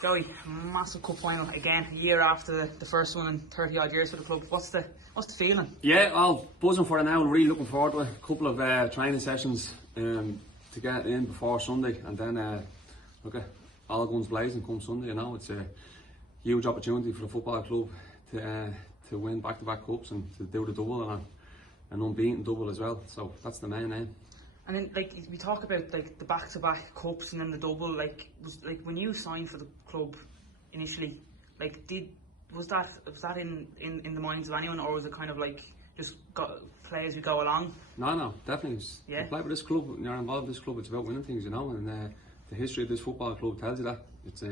Joey, massive cup final again, a year after the first one in 30 odd years for the club. What's the feeling? Yeah, well, buzzing for it now and really looking forward to it. A couple of training sessions to get in before Sunday, and then look at all guns blazing come Sunday. You know, it's a huge opportunity for the football club to win back-to-back cups and to do the double and an unbeaten double as well. So that's the main aim. And then, like, we talk about like the back-to-back cups and then the double. Like, was like when you signed for the club initially, like, was that in the minds of anyone, or was it kind of like just got play as we go along? No, definitely. Yeah. You play with this club, you're involved with this club. It's about winning things, you know. And the history of this football club tells you that. It's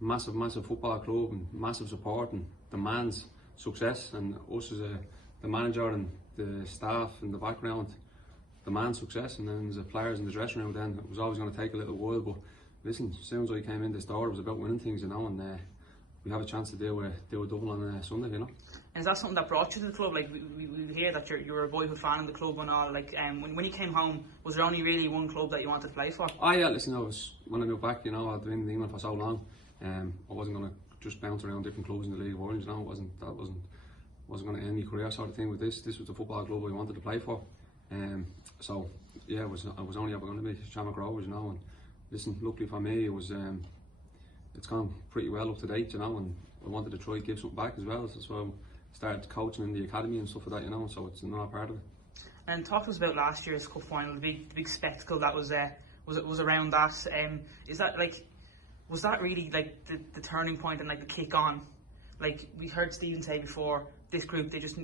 massive football club and massive support and demands success. And us as the manager and the staff in the background demand success, and then as the players in the dressing room, then it was always going to take a little while. But listen, as soon as I came in this door, it was about winning things, you know, and we have a chance to do a double on Sunday, you know. And is that something that brought you to the club? Like, we hear that you're a boyhood fan of the club and all. Like, when you came home, was there only really one club that you wanted to play for? Oh yeah, listen, when I moved back, you know, I'd been in England for so long. I wasn't going to just bounce around different clubs in the League of Ireland, you know. Wasn't going to end my career sort of thing with this. This was the football club I wanted to play for. So yeah, I was only ever going to be Shamrock Rovers, you know. And listen, luckily for me, it's gone pretty well up to date, you know. And I wanted to try to give something back as well. So I started coaching in the academy and stuff like that, you know. So it's another part of it. And talk to us about last year's cup final, the big spectacle that was around that. Is that like, was that really like the turning point and like the kick on? Like, we heard Stephen say before, this group, they just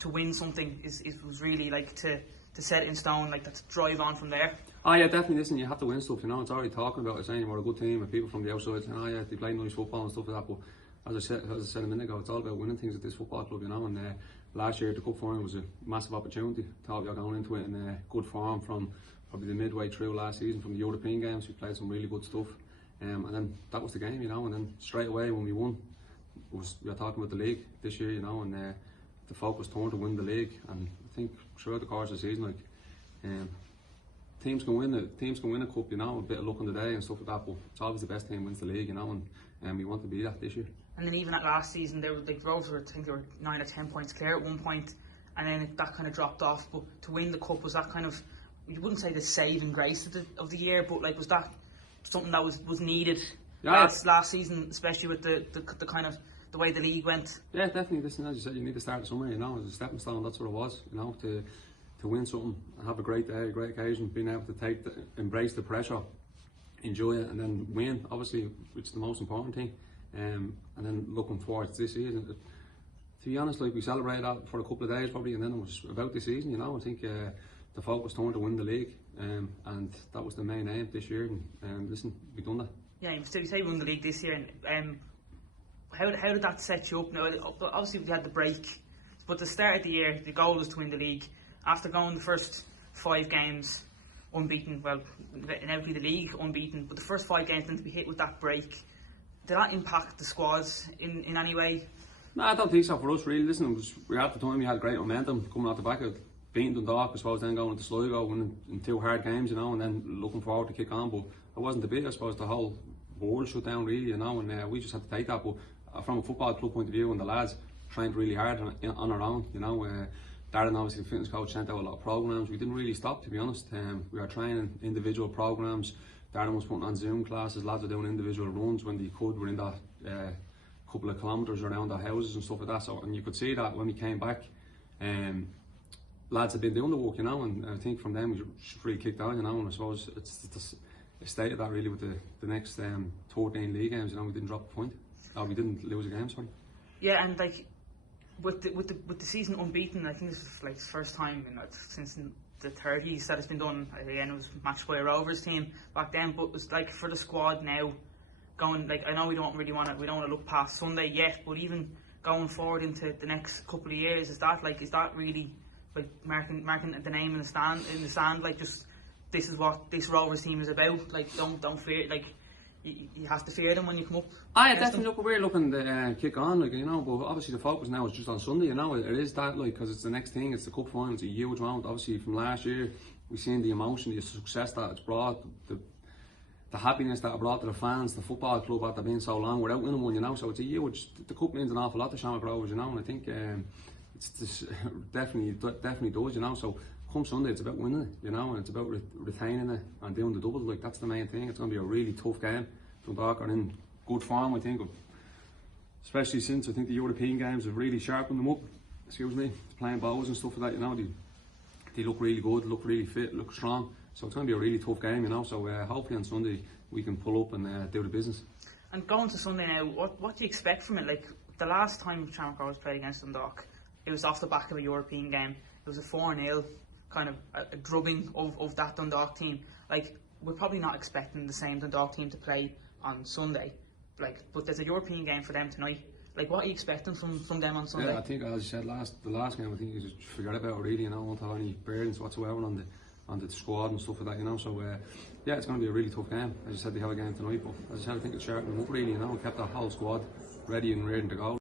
to win something was really like to set it in stone, like to drive on from there. Oh yeah, definitely. Listen, you have to win stuff, you know. It's already talking about it, saying we're a good team and people from the outside saying, oh yeah, they play nice football and stuff like that. But as I said a minute ago, it's all about winning things at this football club, you know. And last year the cup final was a massive opportunity. Thought we were going into it in good form from probably the midway through last season from the European games. We played some really good stuff, and then that was the game, you know. And then straight away when we won, we were talking about the league this year, you know, and the focus turned to win the league. And I think throughout the course of the season, like, teams can win a cup, you know, a bit of luck on the day and stuff like that, but it's always the best team wins the league, you know, and we want to be that this year. And then even at last season, they were like Rovers I think they were 9 or 10 points clear at one point, and then that kind of dropped off. But to win the cup, was that kind of, you wouldn't say the saving grace of the year, but like, was that something that was needed last season, especially with the kind of the way the league went? Yeah, definitely. Listen, as you said, you need to start somewhere, you know, as a stepping stone. That's what it was, you know, to win something, have a great day, a great occasion, being able to embrace the pressure, enjoy it, and then win. Obviously, it's the most important thing. And then looking forward to this season. To be honest, like, we celebrated that for a couple of days probably, and then it was about the season, you know. I think the focus turned to win the league, and that was the main aim this year. And listen, we've done that. Yeah, you say we won the league this year, and how did that set you up? Now, obviously we had the break, but the start of the year, the goal was to win the league. After going the first 5 games unbeaten, well, inevitably the league unbeaten, but the first 5 games then to be hit with that break, did that impact the squads in any way? No, I don't think so for us really. Listen, at the time we had great momentum coming out the back of beating Dundalk, I suppose, then going into Sligo, winning in 2 hard games, you know, and then looking forward to kick on. But it wasn't the bit, I suppose, the whole world shut down really, you know, and we just had to take that. But from a football club point of view, and the lads trained really hard on our own, you know. Darren, obviously the fitness coach, sent out a lot of programs. We didn't really stop, to be honest. We were training individual programs. Darren was putting on Zoom classes, lads were doing individual runs when they could. We're in that couple of kilometres around our houses and stuff like that. So, and you could see that when we came back, lads had been doing the work, you know, and I think from them we just really kicked on, you know. And I suppose it's a state of that really with the next 14 league games, you know. We didn't drop a point. We didn't lose a game, sorry. Yeah, and like, with the season unbeaten, I think this is like the first time since the 30s that it's been done. Again, it was matched by a Rovers team back then, but it was like for the squad now, going, like, I know we don't want to look past Sunday yet, but even going forward into the next couple of years, is that really like marking the name in the sand, like, just this is what this Rovers team is about. Like, don't fear, like, you have to fear them when you come up. Yeah, definitely. Look, we're looking to kick on, like, you know, but obviously the focus now is just on Sunday, you know. It is that, like, because it's the next thing, it's the cup final, it's a huge round. Obviously from last year, we've seen the emotion, the success that it's brought, the the happiness that it brought to the fans, the football club after being so long without winning one, you know. So it's a huge, the cup means an awful lot to Shamrock Rovers, you know, and I think it's just, definitely does, you know. So come Sunday, it's about winning it, you know, and it's about retaining it and doing the double. Like, that's the main thing. It's going to be a really tough game. Dundalk are in good form, I think, especially since I think the European games have really sharpened them up. Excuse me, playing balls and stuff like that, you know. They look really good, look really fit, look strong. So it's going to be a really tough game, you know. So hopefully on Sunday we can pull up and do the business. And going to Sunday now, what do you expect from it? Like, the last time Shamrock Rovers played against Dundalk, it was off the back of a European game. It was a 4-0 kind of a drubbing of that Dundalk team. Like, we're probably not expecting the same Dundalk team to play on Sunday. Like, but there's a European game for them tonight. Like, what are you expecting from them on Sunday? Yeah, I think, as you said, the last game, I think you just forgot about it really, you know. Won't have any burdens whatsoever on the squad and stuff like that, you know. So yeah, it's going to be a really tough game. As you said, they have a game tonight, but as I said, I think it's sharpened them up really, you know, and kept that whole squad ready and ready to go.